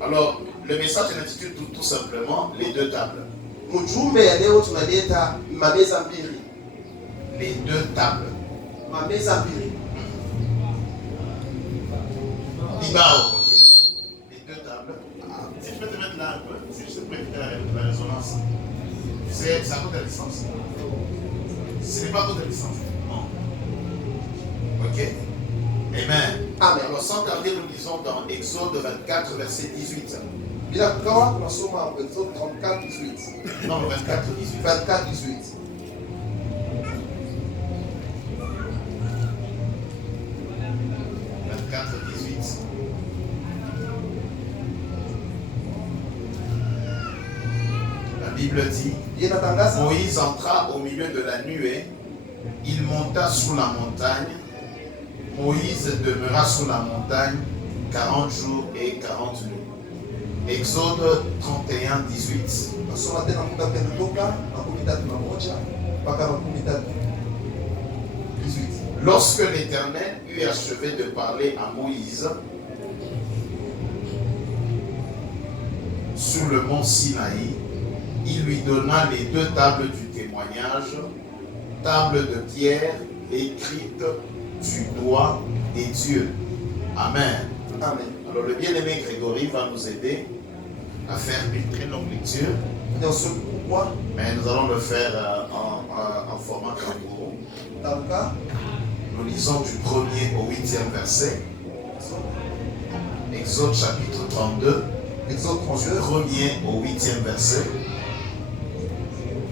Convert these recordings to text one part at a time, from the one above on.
Alors, le message intitule tout simplement les deux tables. Les deux tables. Les deux tables. Si je peux te mettre là un peu, si je peux éviter la résonance. C'est à cause de la distance. Ce n'est pas à cause de la distance. Non. Ok. Amen. Amen. Alors sans tarder, nous lisons dans Exode 24, verset 18. Non, 24, 18. 24, 18. 24, 18. La Bible dit, Moïse entra au milieu de la nuée, il monta sous la montagne, Moïse demeura sous la montagne 40 jours et 40 nuits. Exode 31, 18. Lorsque l'Éternel eut achevé de parler à Moïse sur le mont Sinaï, il lui donna les deux tables du témoignage, tables de pierre écrites du doigt des dieux. Amen. Amen. Alors le bien-aimé Grégory va nous aider à faire une très longue lecture. Mais nous allons le faire en format kangourou. Nous lisons du 1er au 8e verset. Exode chapitre 32. Exode 32. Du 1er au 8e verset.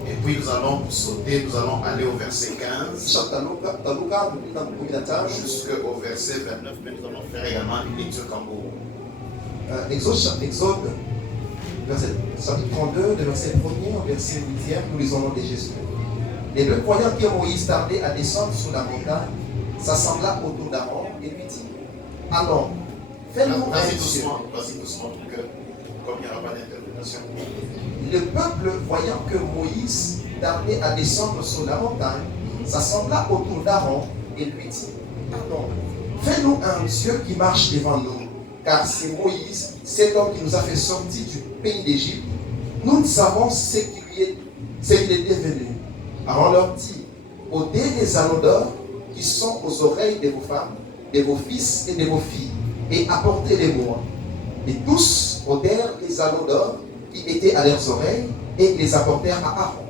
Et puis nous allons sauter, nous allons aller au verset 15 jusqu'au verset 29, mais nous allons faire également une lecture kangourou. Exode, chapitre 32, de verset 1er au verset 8e, nous lisons le nom de Jésus. Les deux croyants qui Moïse tardait à descendre sous la montagne s'assembla autour d'Aaron et lui dit, alors, fais-nous Vas-y doucement, pour que, comme il n'y aura pas d'interprétation. Le peuple, voyant que Moïse tardait à descendre sur la montagne, s'assembla autour d'Aaron et lui dit, alors, fais-nous un Dieu qui marche devant nous, car c'est Moïse, cet homme qui nous a fait sortir du pays d'Égypte. Nous ne savons ce qu'il est devenu. Aaron leur dit, ôtez les anneaux d'or qui sont aux oreilles de vos femmes, de vos fils et de vos filles, et apportez-les-moi. Et tous ôtèrent les anneaux d'or qui étaient à leurs oreilles et les apportèrent à Aaron.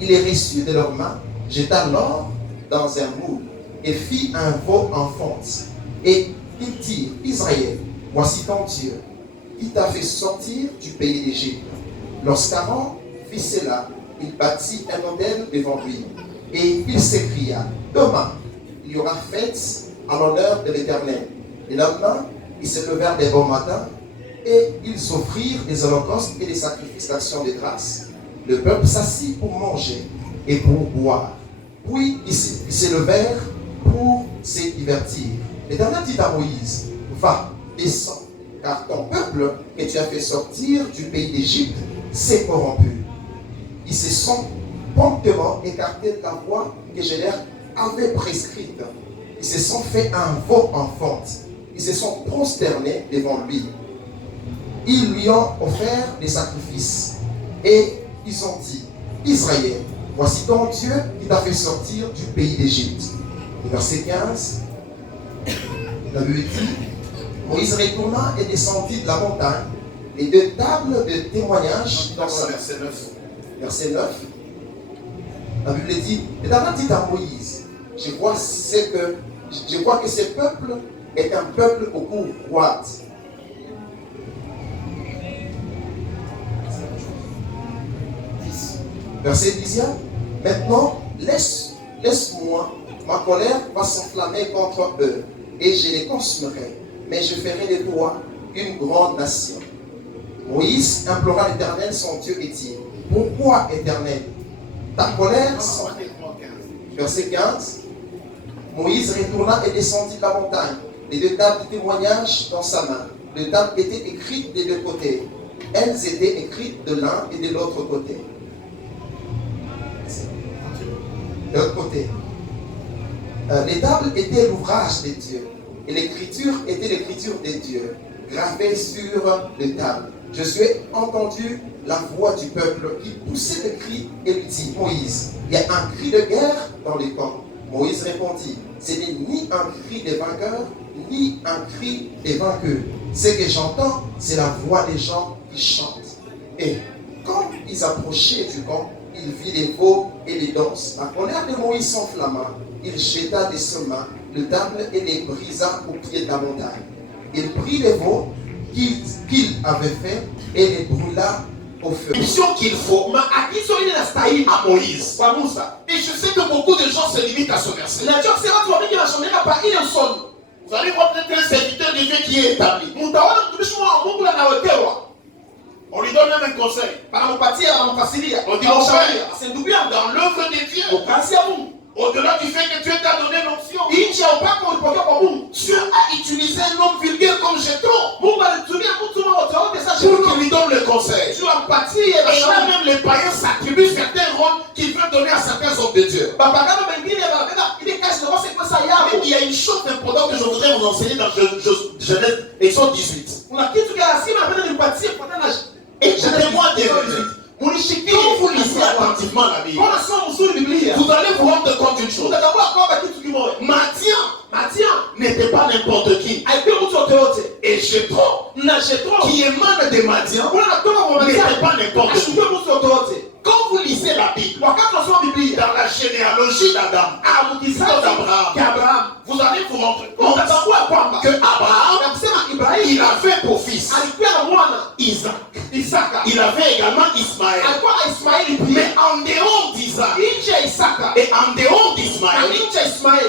Il les reçut de leurs mains, jeta l'or dans un moule et fit un veau en fonte. Et il dit, Israël, voici ton Dieu, qui t'a fait sortir du pays d'Égypte. Lorsqu'Aaron fit cela, il bâtit un autel devant lui. Et il s'écria, demain, il y aura fête à l'honneur de l'Éternel. Le lendemain, ils se levèrent dès bon matin et ils offrirent des holocaustes et des sacrifices d'action de grâce. Le peuple s'assit pour manger et pour boire. Puis ils se levèrent pour se divertir. L'Éternel dit à Moïse, va, descends, car ton peuple que tu as fait sortir du pays d'Égypte s'est corrompu. Ils se sont promptement écartés de la voie que je leur avais prescrite. Ils se sont fait un veau en fonte. Ils se sont prosternés devant lui. Ils lui ont offert des sacrifices. Et ils ont dit, Israël, voici ton Dieu qui t'a fait sortir du pays d'Égypte. Verset 15, la Bible dit, Moïse retourna et descendit de la montagne, les deux tables de témoignage dans sa verset 9. Verset 9, la Bible dit, l'Éternel dit à Moïse, je crois que ce peuple est un peuple au cou roide. Verset 10, maintenant laisse-moi, ma colère va s'enflammer contre eux et je les consumerai, mais je ferai de toi une grande nation. Moïse implora l'Éternel son Dieu et dit, pourquoi Éternel, ta colère Verset 15, Moïse retourna et descendit de la montagne, les deux tables de témoignage dans sa main. Les tables étaient écrites des deux côtés. Elles étaient écrites de l'un et de l'autre côté. De l'autre côté. Les tables étaient l'ouvrage de Dieu. Et l'écriture était l'écriture de Dieu. gravés sur les tables. Josué entendu la voix du peuple qui poussait le cri et lui dit, Moïse, il y a un cri de guerre dans les camps. Moïse répondit, ce n'est ni un cri des vainqueurs, ni un cri des vaincus. Ce que j'entends, c'est la voix des gens qui chantent. Et quand ils approchaient du camp, il vit les veaux et les danses. La colère de Moïse s'enflamma. Il jeta de ses mains le table et les brisa au pied de la montagne. Il prit les veaux qu'il avait fait et les brûla au feu. Mission qu'il faut à Moïse. Et je sais que beaucoup de gens se limitent à ce verset. Vous allez voir peut-être un serviteur de Dieu qui est établi. On lui donne même un conseil. On dit mon frère, dans l'œuvre de Dieu, au-delà du fait que Dieu t'a donné l'onction, Dieu a utilisé un homme vulgaire comme Jétro pour qu'il lui donne le conseil. Et là même les païens s'attribuent certains rôles qu'ils veulent donner à certains hommes de Dieu. Il y a une chose importante que je voudrais vous enseigner dans Genèse, Exode 18. Et je témoigne bien. Quand vous lisez attentivement la Bible, vous allez vous rendre compte d'une chose. Madian n'était pas n'importe qui. Et Jétro, qui émane de Madian, n'était pas n'importe qui. Quand vous lisez la Bible, dans la généalogie d'Adam, d'Abraham, vous allez vous rendre compte que Abraham, il avait pour fils Isaac. Il avait également Ismaël. Mais en dehors d'Isaac et en dehors d'Ismaël,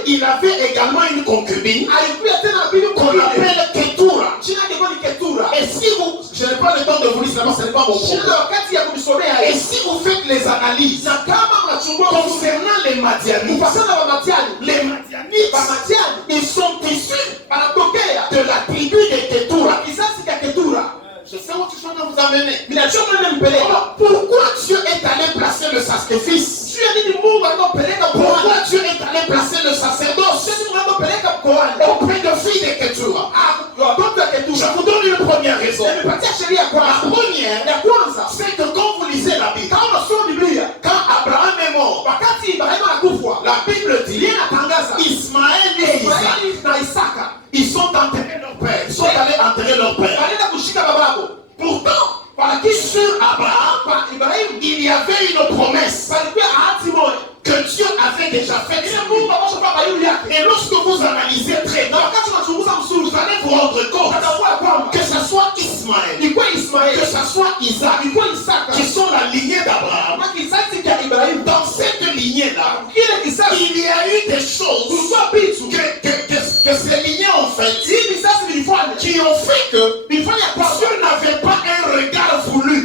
il avait également une concubine qu'on appelle Ketura. Et si vous, je n'ai pas le temps de vous lire, ce n'est pas mon problème. Et si vous faites les analyses concernant les Madianites, ils sont issus de la tribu de Ketura. Je sais où tu es en train de vous amener. Alors, pourquoi Dieu est allé placer le sacrifice? Pourquoi Dieu est allé placer le sacerdoce auprès de filles de Ketura? Je vous donne une première raison. La première, c'est que quand vous lisez la Bible, quand Abraham est mort, la Bible dit Ismaël et Isaac, ils sont enterrés leur père. Ils sont allés enterrer leur père. Pourtant, sur Abraham, il y avait une promesse que Dieu avait déjà faite. Et lorsque vous analysez très bien, vous allez vous rendre compte que ce soit Ismaël, que ce soit Isaac, qui sont la lignée d'Abraham. Dans cette lignée-là, il y a eu des choses que ces lignées ont fait, qui ont fait que Dieu n'avait pas un regard voulu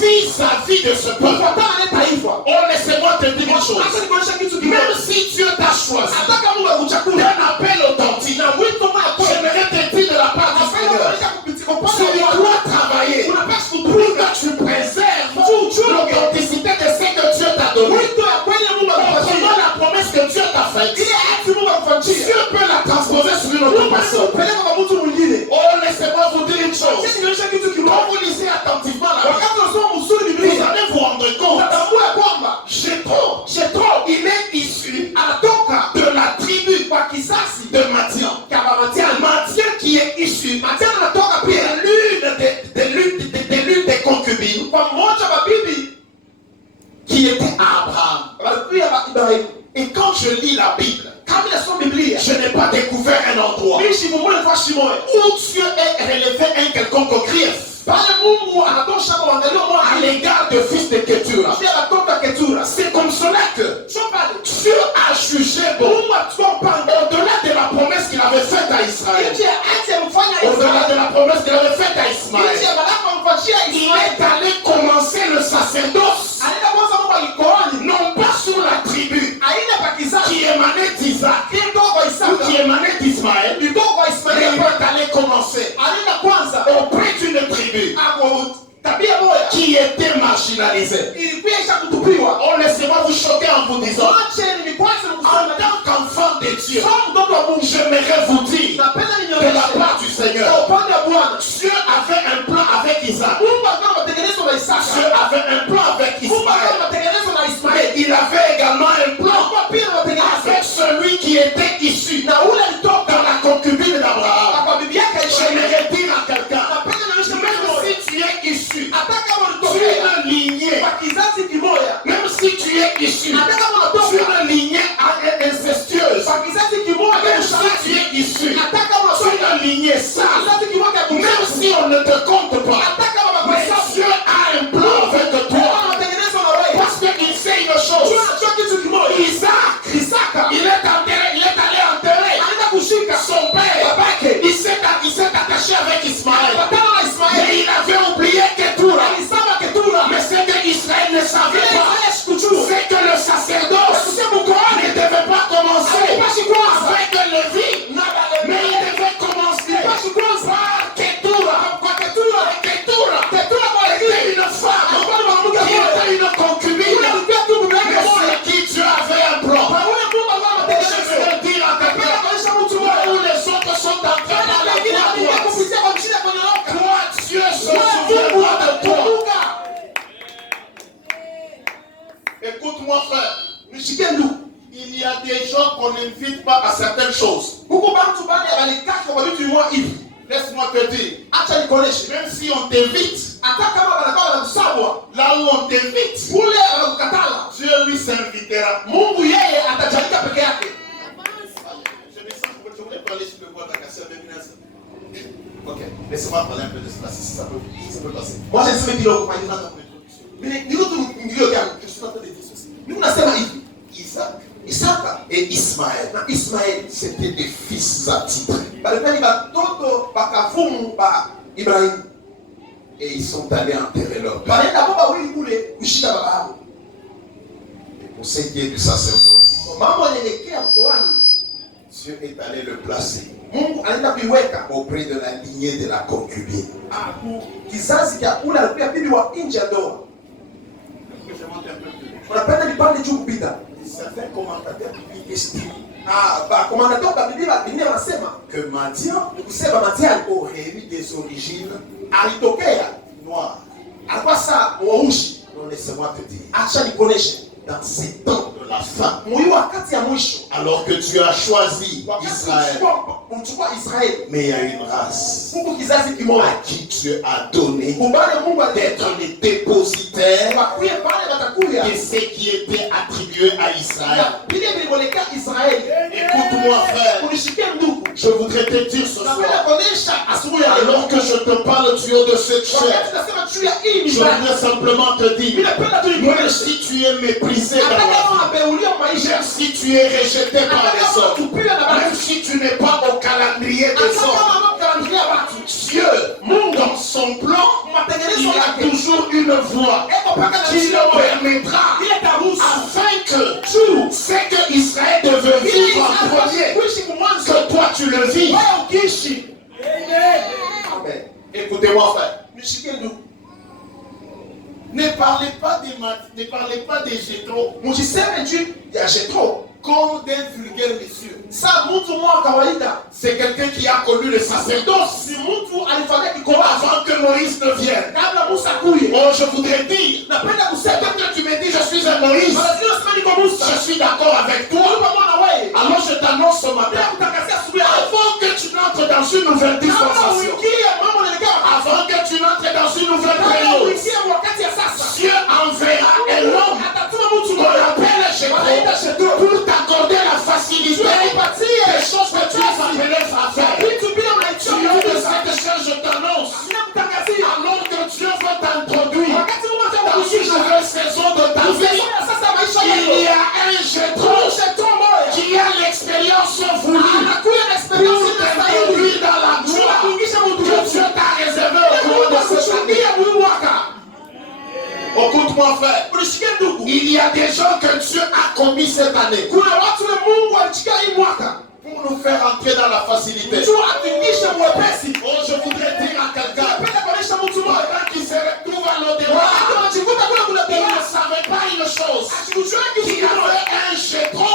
vis-à-vis de ce peuple. Oh, laissez-moi te dire une chose. Même si Dieu t'a choisi d'un appel authentique, j'aimerais te dire de la part du Seigneur, tu dois travailler pour que tu préserves l'authenticité de ce que Dieu t'a donné. Autrement, la promesse que Dieu t'a faite, Dieu peut la transposer sur une autre personne. Oh, laissez-moi vous dire une chose. Quand vous lisez attentivement la Bible, vous allez vous rendre compte. Jétro, il est issu de la tribu de Madian. Madian qui est issu de l'une des concubines qui était Abraham. Et quand je lis la Bible, je n'ai pas découvert un endroit où Dieu est relevé un quelconque grief à l'égard de fils de Ketura. C'est comme cela que Dieu a jugé bon au-delà de la promesse qu'il avait faite à Israël. Au-delà de la promesse qu'il avait faite à Ismaël, il est allé commencer le sacerdoce, non pas sur la tribu qui émanait d'Isaac ou qui émanait d'Ismaël, mais il est allé commencer auprès d'une tribu qui était marginalisée. Oh, laissez-moi vous choquer en vous disant, en tant qu'enfant de Dieu, j'aimerais vous dire de la part du Seigneur, Dieu avait un plan avec Isaac. Dieu avait un plan avec Ismaël. Mais il avait également un plan avec celui qui était issu dans la concubine d'Abraham. J'aimerais dire à quelqu'un, même si tu es issu d'une lignée, même si tu es issu d'une lignée incestueuse, même si tu es issu d'une lignée sale, même si on ne te compte pas, mais Dieu a un plan avec toi. Parce qu'il sait une chose. Isaac, il est allé enterrer son père. Il s'est attaché avec Ismaël. Mais il avait oublié Ketura. Mais ce que Israël ne savait pas, c'est que le sacerdoce ne devait pas commencer avec Lévi, mais il devait commencer par Ketura. Ketura était une femme qui était une concubine, mais c'est qui Dieu avait un plan. Je veux dire à quelqu'un, où les autres sont en train d'aller à toi, Dieu se souviendra de toi. Écoute-moi, frère. Il y a des gens qu'on n'invite pas à certaines choses. Laisse-moi te dire, même si on t'invite, là où on t'invite, Dieu lui s'invitera. Je voulais parler sur le bois d'Acacia avec Inès. Ok, laissez-moi parler un peu de cela, si ça peut passer. Moi, je sais qu'il Isaac et Ismaël, c'était des fils attitrés. Et ils sont allés enterrer leur père. Et pour ce qui est du sacerdoce, Dieu est allé le placer auprès de la lignée de la concubine. Certains commentateurs bibliques estiment que Madian aurait eu des origines noires. Non, laisse-moi te dire, dans ces temps de la fin, alors que tu as choisi Israël, mais il y a une race à qui Dieu a donné d'être les dépositaires de ce qui était attribué à Israël. Écoute-moi, frère, je voudrais te dire ce soir, alors que je te parle du haut de cette chair, je voudrais simplement te dire, même si tu es méprisé dans la vie, même si tu es rejeté par les autres, même si tu n'es pas au calendrier des hommes, Dieu, dans son plan, il a toujours une voie qui le permettra afin que tout ce que Israël devait vivre en premier, que toi tu le vis. Amen. Écoutez-moi, frère. Ne parlez pas des Jétro. Comme d'un vulgaire monsieur. C'est quelqu'un qui a connu le sacerdoce avant que Moïse ne vienne. Oh, je voudrais dire, quand tu me dis je suis un Moïse, je suis d'accord avec toi. Alors je t'annonce ce matin, avant que tu n'entres dans une nouvelle dispensation, avant que tu n'entres dans une nouvelle période, Dieu enverra un homme qu'on appelle Jétro pour t'accorder la facilité des choses que tu as appelées à faire. Dieu de cette chair, je t'annonce, alors que Dieu veut t'introduire dans une nouvelle saison de ta vie, il y a un Jétro qui a l'expérience voulue pour t'introduire dans la joie que Dieu t'a réservée au cours de cette année. Écoute-moi, frère, il y a des gens que Dieu a commis cette année pour nous faire entrer dans la facilité. Oh, je voudrais dire à quelqu'un qui se retrouve à l'au-delà, il ne savait pas une chose, qu'il y avait un Jétro,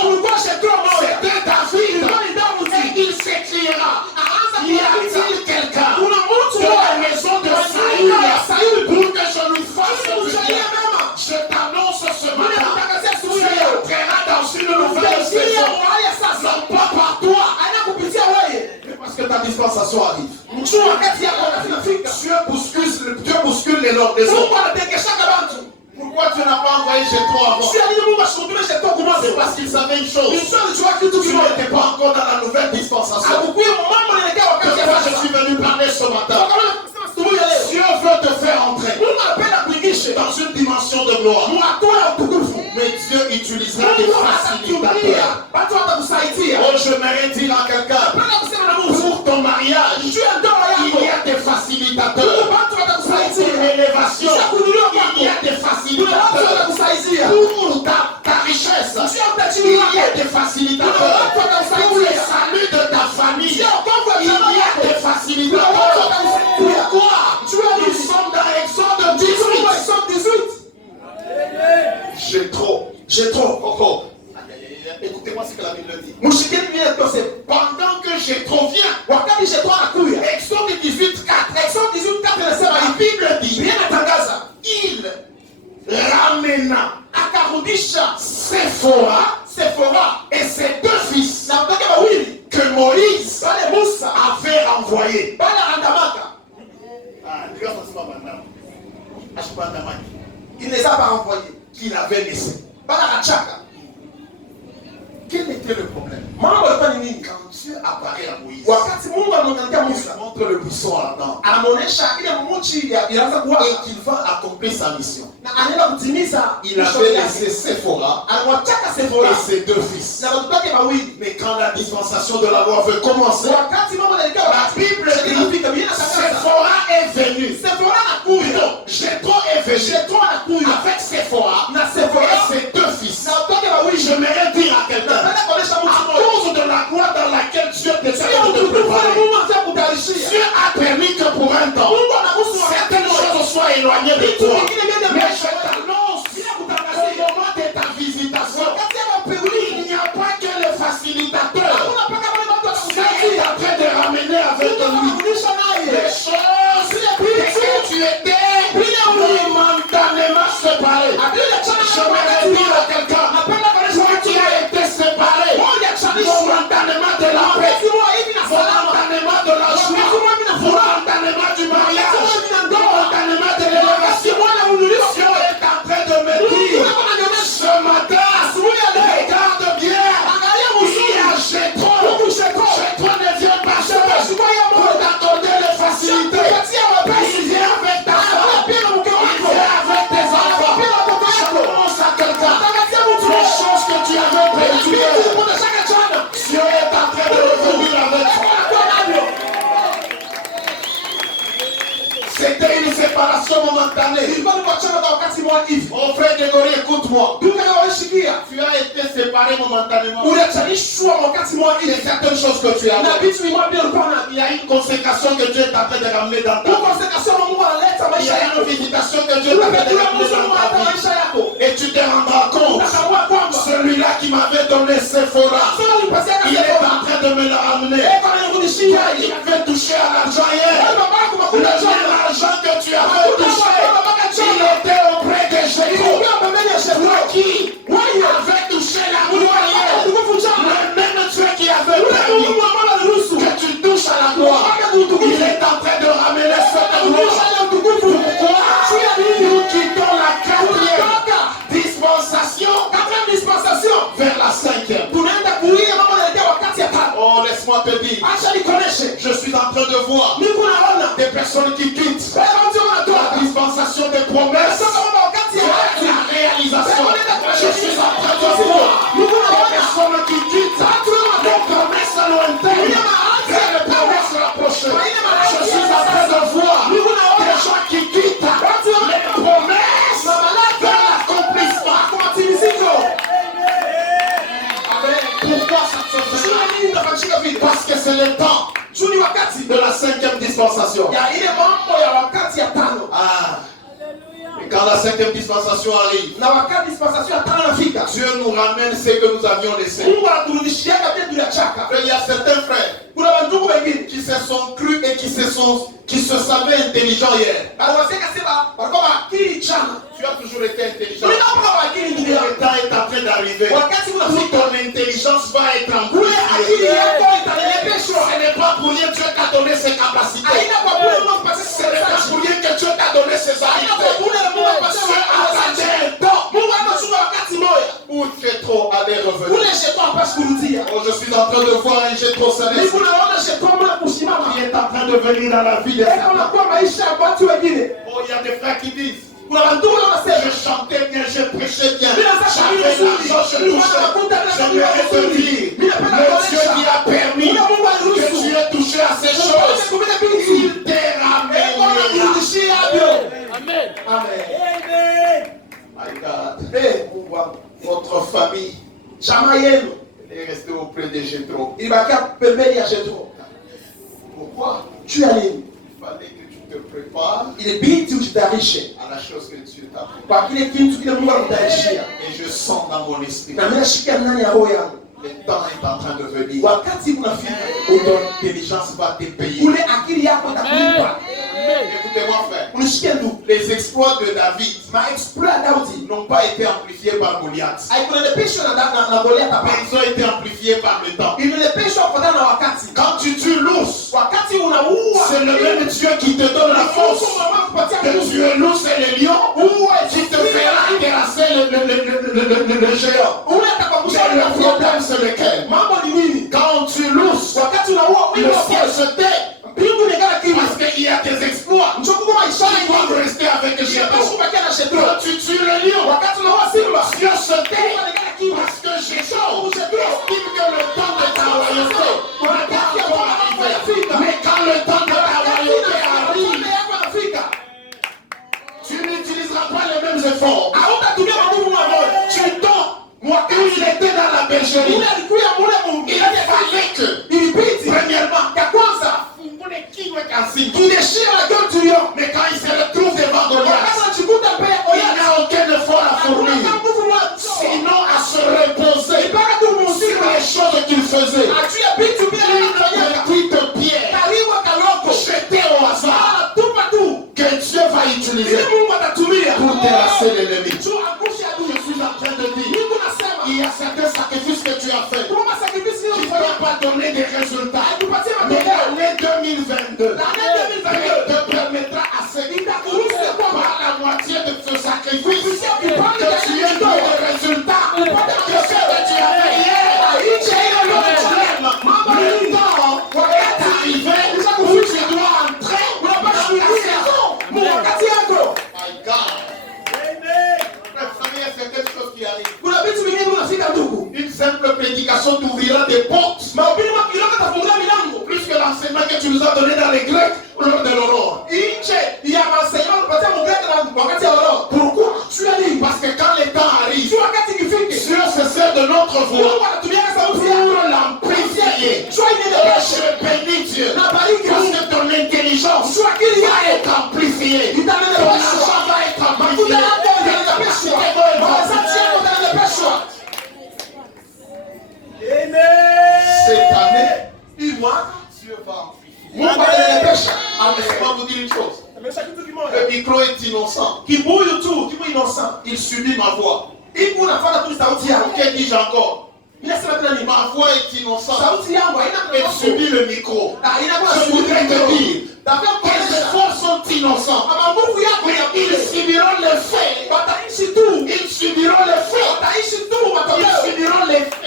c'était David, et il s'écriera, y a-t-il Dieu bouscule les ordres des autres. Pourquoi tu n'as pas envoyé chez toi avant? C'est parce qu'il savait une chose. Tu n'étais pas encore dans la nouvelle dispensation. Pourquoi je suis venu parler ce matin? Dieu veut te faire entrer dans une dimension de gloire. Mais Dieu utilisera des facilitateurs. Oh, je m'aimerais dire à quelqu'un, pour ton mariage, il y a des facilitateurs. Pour ton élévation, il y a des facilitateurs. Pour ta richesse, il y a des facilitateurs. Pour le salut de ta famille, il y a des facilitateurs. Pourquoi? Nous sommes dans Exode 18. J'ai trop. Oh. Écoutez-moi ce que la Bible dit. Pendant que j'ai trop viens. Exode 18:4. La Bible dit, il ramena Séphora et ses deux fils que Moïse avait envoyés. Il ne les a pas envoyés. Qu'il avait laissé. Quel était le problème? Quand Dieu apparaît à Moïse, il montre le buisson ardent et qu'il va accomplir sa mission. Il avait laissé Séphora et ses deux fils. Mais quand la dispensation de la loi veut commencer, la Bible dit Séphora est venu. Jéthro est venu avec Séphora et ses deux fils. Je m'aimerais dire à quelqu'un, à cause de la gloire dans laquelle Dieu te préparer, Dieu a permis que pour un temps, certaines choses soient éloignées de toi. Mais je t'annonce, au moment de ta visitation, il n'y a pas que le facilitateur. Dieu est en train de ramener avec lui les choses que tu étais momentanément séparé. Je m'aimerais dire à quelqu'un, toi qui as été séparé momentanément de la paix, momentanément de la joie, momentanément du mariage, momentanément de l'élévation, Dieu est en train de me dire ce matin, regarde bien, il y a Jéthro ne vient pas seul pour t'accorder les facilités. Il vient avec ta femme, il vient avec tes enfants. Je pense à quelqu'un, les choses que tu avais perdues, Dieu est en train de revenir avec toi. C'était une séparation momentanée. Mon frère Grégory, écoute-moi. Tu as été séparé momentanément. Il y a certaines choses que tu as. Il y a une consécration que Dieu est en train de ramener dans ta vie. Il y a une visitation que Dieu est en train de ramener dans ta vie. Et tu te rendras compte, celui-là qui m'avait donné Séphora, il est en train de me le ramener. Il avait touché à l'argent hier. Le même argent que tu avais touché, il était auprès de Jéthro. Toi qui avait touché la gloire hier, le même Dieu qui avait permis que tu touches à la gloire, il est en train de ramener cette gloire. Pourquoi nous quittons la dispensation vers la 5e? Oh, laisse-moi te dire, je suis en train de voir des personnes qui quittent la dispensation des promesses vers la réalisation. Je suis en train de voir des personnes qui quittent les promesses lointaines vers les promesses rapprochées. Je suis en train de voir des gens qui quittent les promesses vers l'accomplissement. Pourquoi ça se fait? Parce que c'est le temps de la 5e dispensation. Et quand la 5e dispensation arrive, Dieu nous ramène ce que nous avions laissé. Il y a certains frères, qui se sont crus et qui se savaient intelligents hier. Tu as toujours été intelligent. Le temps est en train d'arriver. Ton intelligence va être amplifiée. Ce n'est pas pour rien que Dieu t'a donné ses capacités. Ce n'est pas pour rien que Dieu t'a donné ses habiletés. Dieu attendait un temps où Jétro allait revenir. Oh, je suis en train de voir un Jétro céleste qui est en train de venir dans la vie des certains. Oh, il y a des frères qui disent: je chantais bien, je prêchais bien, j'avais l'argent, je touchais, je mérite de vivre. Le Dieu qui a permis que tu aies touché à ces choses, il t'est ramené. Amen. Amen. My God. Votre famille est restée auprès de Jétro. Pourquoi? Tu es allé. Il fallait que tu te prépares Il est bien que tu t'arriches. à la chose que Dieu t'a fait. Et Et je sens dans mon esprit, le temps est en train de venir où ton intelligence va te payer. Écoutez-moi, frère. Les exploits de David n'ont pas été amplifiés par Goliath, mais ils ont été amplifiés par le temps. Quand tu tues l'ours, c'est le même Dieu qui te donne la force de tuer l'ours et le lion, qui te fera terrasser le géant. Mais le problème, c'est lequel? Quand on tue l'ours, le ciel se tait. Parce qu'il y a des exploits qui doivent rester avec Jétro. Quand tu tues le lion, Dieu se tait. Parce que Jétro estime que le temps de ta royauté n'est pas encore arrivé. Mais quand le temps de ta royauté arrive, tu n'utiliseras pas les mêmes efforts. Tu tombes. Moi, quand il était dans la bergerie, il fallait que, premièrement, qui déchire la gueule du lion. Mais quand il se retrouve devant Goliath, il n'a aucun effort à fournir, sinon à se reposer sur les choses qu'il faisait. Une petite pierre jetée au hasard que Dieu va utiliser pour terrasser l'ennemi. Je suis en train de dire, il y a certains sacrifices que tu as faits qui ne t'ont pas donné des résultats. Mais l'année 2022 te permettra à seguir par la moitié de ce sacrifice que tu aies des résultats que ce que tu as fait hier. Le temps est arrivé où tu dois entrer dans ta saison. My God. Il y a certaines choses qui arrivent. Une simple prédication t'ouvrira des portes. Plus que l'enseignement que tu nous as donné dans les Grecs lors de l'aurore. Pourquoi? Parce que quand les temps arrivent, Dieu se sert de notre voix pour l'amplifier. Et je bénis Dieu parce que ton intelligence va être amplifiée. Ton argent va être amplifié. Cette année, Dieu va amplifier. Amen. Je vais vous dire une chose. Le micro est innocent. Il subit ma voix. Que dis-je encore? Ma voix est innocente. Elle subit le micro. Je voudrais te dire, tes efforts sont innocents. Ils subiront les faits. Ils subiront les faits. Ils subiront les faits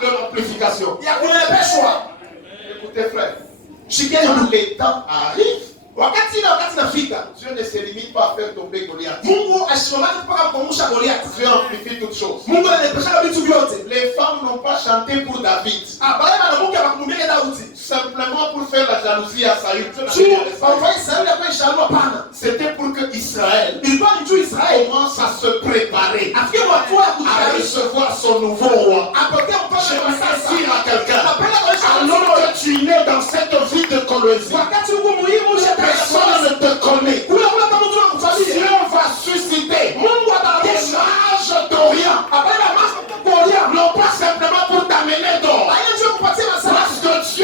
de l'amplification. Écoutez, frère, quand les temps arrivent, Dieu ne se limite pas à faire tomber Goliath. Dieu amplifie toutes choses. Les femmes n'ont pas chanté pour David simplement pour faire la jalousie à Saül. C'était pour que Israël commence à se préparer à recevoir son nouveau roi. J'aimerais dire à quelqu'un, alors que tu nais dans cette vie de colonie, personne ne te connaît. Dieu va susciter des mages d'Orient, non pas simplement pour t'amener dehors, parce que Dieu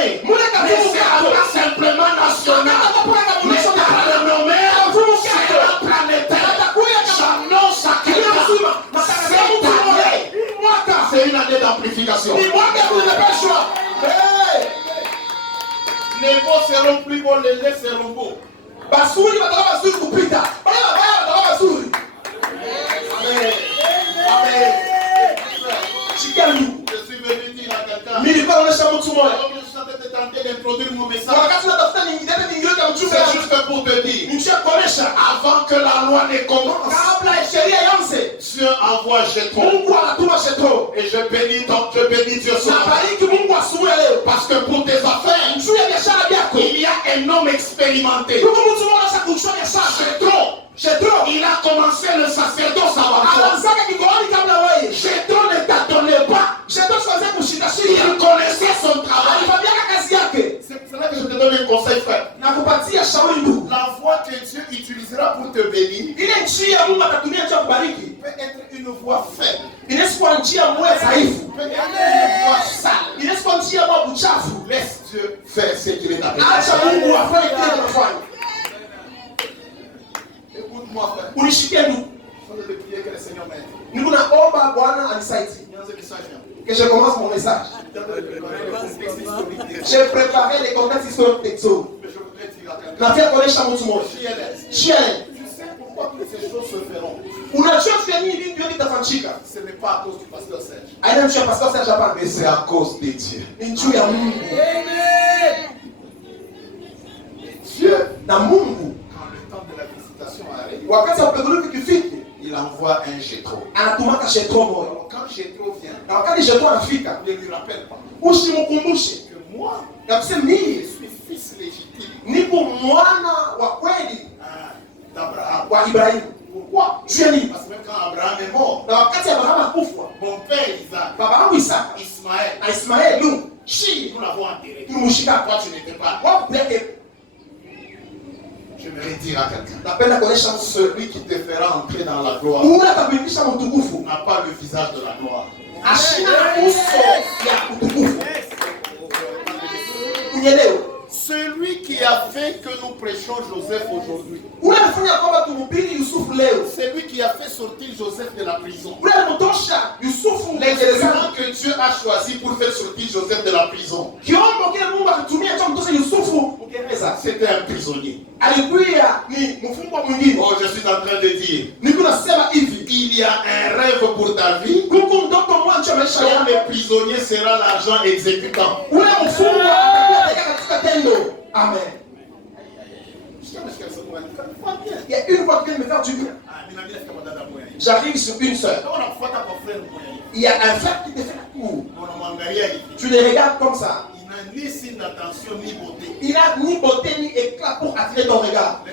renommée ne sera pas simplement nationale, mais ta renommée sera planétaire. J'annonce à quelqu'un, cette année, c'est une année d'amplification. Les mots seront plus beaux, les laits seront beaux. Basuri bataka basuri kupita. Baya bataka basuri. Amen. Amen. Shikamu. Je suis venu dire à quelqu'un. Nilikuwa naonesha mtu mmoja. Je suis tenté d'introduire mon message. Wakati natafuta nyingine nyingine mchumba. C'est juste pour te dire. Nishakuonesha Avant que la loi ne commence. Kabla sheria ianze. Dieu envoie Jétro. Mungu anatuma Jetro. Et je bénis Dieu ce matin. Nabariki Mungu asubuhi leo. Parce que pour tes affaires, Juu ya biashara yako. il y a un homme expérimenté. Mungu mtu mmoja sasa kuchukua biashara. Jetro. Il a commencé le sacerdoce avant toi. Anaanzaka kikoani kabla wewe. Jétro ne t'attendait pas. Jetro siweze kushindashia. Il connaissait son travail. Alifabiaka kazi yake. C'est pour cela que je te donne un conseil, frère. Nakupatia shauri ndugu. La voie que Dieu utilisera pour te bénir Ile njia Mungu atatumia njia kubariki. peut être une voie faible. Inaweza kuwa njia moja dhaifu. Peut être une voie sale. Inaweza kuwa njia moja buchafu. Laisse Dieu faire ce qu'il est appelé. Acha Mungu afanye kile anafanya. Écoute-moi, frère. Unishikie ndugu. Je vais te prier que le Seigneur m'aide. Niko naomba Bwana anisaidie. Nianze message yangu. Que je commence mon message. J'ai préparé les contextes historiques d'Exode. Mais je voudrais dire à quelqu'un. Nafia kuonesha mtu mmoja. Chiele. Tu sais pourquoi toutes ces choses se feront? Unajua kwa nini vitu vyote vitafanyika? Ce n'est pas à cause du pasteur Serge. Haina mtu ya pastor Serge hapa, Mais c'est à cause de Dieu. ni juu ya Mungu. Dieu, Na Mungu quand le temps de la visitation arrive, wakati wa kupeguliwa kifiki, il envoie un Jétro. anatumaka Jetro moja. Alors quand Jétro vient, Na wakati Jetro anafika, ne lui rappelle pas usimkumbushe que moi, na kusema je mimi suis fils légitime nipo mwana wa kweli d'Abraham. wa Ibrahimu. Pourquoi? Juu ya nini? Parce que même quand Abraham est mort, Na wakati Abrahamu akufa, mon père Isaac, baba yangu Isaka Ismaël, na Ismaeli shi nous l'avons enterré. tulimshika. Toi, tu n'étais pas là. Wapeleke. J'aimerais dire à quelqu'un, Napenda kuonesha celui qui te fera entrer dans la gloire Mungu atakuingisha utukufu. n'a pas le visage de la gloire. Ashina uso ya utukufu. Unielewe. Celui qui a fait que nous prêchions Joseph aujourd'hui, Ule alifanya kwamba tumhubiri Yusufu leo. c'est lui qui a fait sortir Joseph de la prison. Ule alimtosha Yusufu Les gerezani. éléments que Dieu a choisi pour faire sortir Joseph de la prison, Kiombo kile Mungu akatumia cha mtosha Yusufu kugereza. c'était un prisonnier. Alikuwa ni mfungwa mwingine. Oh, je suis en train de dire, Niko nasema hivi. il y a un rêve pour ta vie. Kuko ndoto moja maisha Quand yako. le prisonnier sera l'agent exécutant. Ule mfungwa atakuwa katika tendo. Amen. Il y a une fois que je me faire du bien. J'arrive sur une sœur. Il y a un frère qui te fait la cour. Tu les regardes comme ça. Il n'a ni signe d'attention ni beauté. Il n'a ni beauté ni éclat pour attirer ton regard.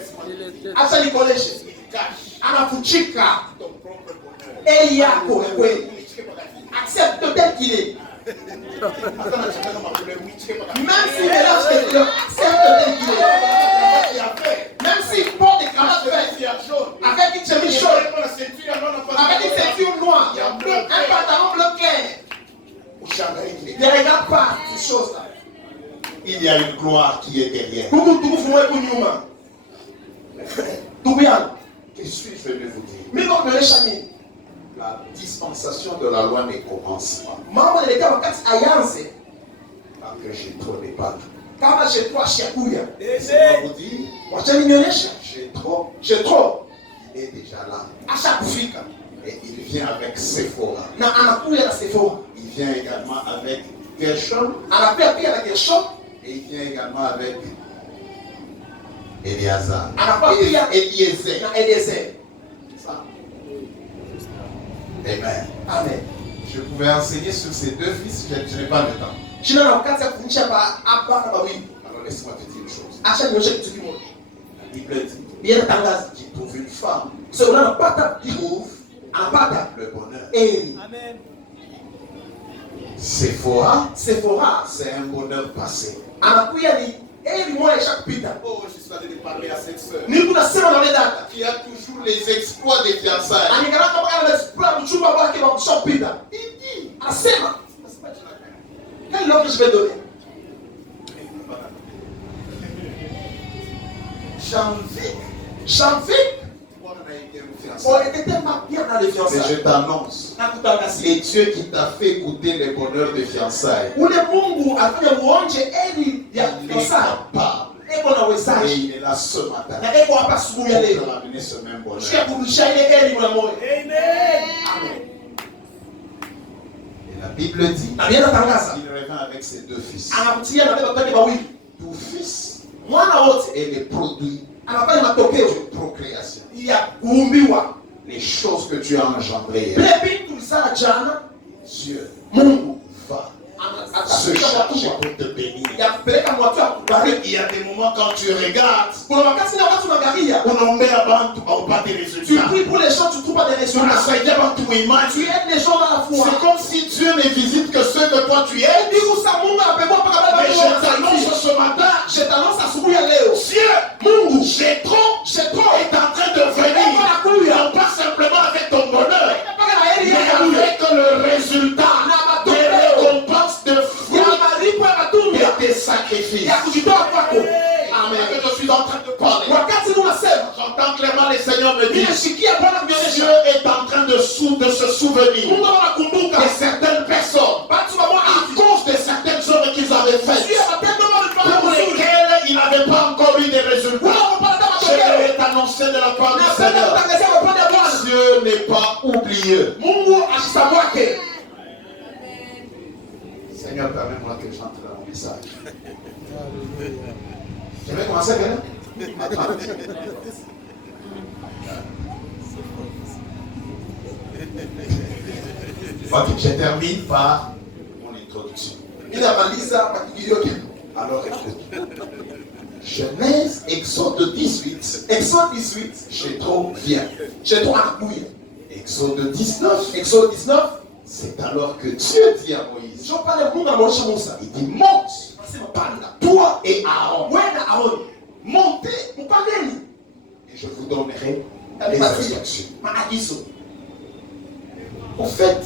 Acha nikuoneshe. Il cache Anafuchika. ton propre bonheur. Eli yako wewe. Accepte tel qu'il est. Même si mélange de couleurs, accepte tel qu'il est. Même s'il porte des cravates vertes, avec une chemise chaude, avec une ceinture noire, un pantalon bleu clair, ne regarde pas ces choses-là. Il y a une gloire qui est derrière. Kuku tukufu mwe kunyuma. Ndugu yangu, Que suis-je venu vous dire? mimi nakuonyesha nini? La dispensation de la loi ne commence pas. Mambo yanaelekea wakati ayanze Tant que Jétro n'est pas là. kama Jetro ashakuya. Laissez-moi vous dire, Wacha nionyeshe. Jetro il est déjà là. ashakufika Et il vient avec Séphora. na anakuya na Sephora. Il vient également avec Gershom. Anakuya pia na Gershom. Et il vient également avec Eliazar. Eliezer. Na Eliezer. Ça. Amen. Amen. Je pouvais enseigner sur ces deux fils, je n'ai pas le temps. Shina na wakati ya kufundisha hapa na bawili. Alors laisse-moi te dire une chose. Acha nionyeshe kitu kimoja. La Bible dit Bien tangaza. qui trouve une femme So unapata trouve anapata le bonheur. Eli. Amen. Sephora, Sephora c'est un bonheur passé. anakuya ni Eli moja ishakupita. Oh, je suis allé parler à cette sœur Niko nasema na dada. qui a toujours les exploits des fiançailles. Anikana kama ana explore mchumba wake wa kushopita. Il dit, Anasema, c'est pas que je l'appelle. quelle offre je vais donner? Jean-Vic, on était tellement bien dans les Mais fiançailles. je t'annonce, les dieux qui t'a fait goûter le bonheur de fiançailles, Ule Mungu afanye uonje eli ya il est fiançailles. capable. Eko na Et uwezaji. il est là ce matin Na eko hapa asubuhi ya pour leo. te ramener ce même Sikia bonheur. kurudisha ile eli mwana moyo. Amen. Et la Bible dit, Na Biblia inatangaza il revient avec ses deux fils. anakutia na baba wake wawili. Tout fils Mwana wote est le produit anafanya matokeo de procréation. ya kuumbiwa. Les choses que tu as engendrées, Vile vitu tulisala jana, Dieu Mungu va se atafika charger watu pour te bénir. ya kupeleka watu ya kubariki. Il y a des moments quand tu regardes, Kuna wakati na wakati unaangalia, unaombea bantu haupate tu résultats. pries pour les gens, tu trouves pas des résultats. Unasaidia bantu Tu muimani. aides les gens dans la foi. C'est comme si Dieu ne visite que ceux que toi tu aides. Ndiku sa Mungu anapekua mpaka baba Mais je wako t'annonce wanasaidia. ce matin, Je t'annonce asubuhi ya leo. Dieu, Mungu, Jétro Jétro, est en train de venir. Non pas simplement avec ton bonheur, mpaka na heri mais yake akuja. avec le résultat des récompenses de fruits Ya malipo ya matunda et des sacrifices. ya kujitoa kwako. Amen. Que je suis en train de parler. Wakati unasema, J'entends clairement le Seigneur me dire, ninashikia Bwana Dieu kunionyesha. est en train de se souvenir Mungu anakumbuka de certaines personnes watu wa Bwana à cause de certaines œuvres qu'ils avaient juu ya faites matendo walifanya pour vizuri. lesquelles ils n'avaient pas encore eu de résultats. Unapopata Je matokeo, vais t'annoncer de la part du napenda Seigneur. kutangazia kwa upande wa Bwana. Dieu n'est pas oublieux. Mungu asisabwake. Seigneur, permets-moi que j'entre dans mon message. Je vais commencer maintenant. Attends. Ok, je termine par mon introduction. Ninamaliza kwa kilio kidogo. Alors écoute. Genèse, Exode 18. Exode 18, Jétro vient. Jétro anakuja. Exode 19. Exode 19, C'est alors que Dieu dit à Moïse, sio pale Mungu anamuonyesha Musa. il dit monte, Anasema panda. toi et Aaron, Wewe na Aroni, montez mpandeni. et je vous donnerai les Alipatia instructions. maagizo. En fait,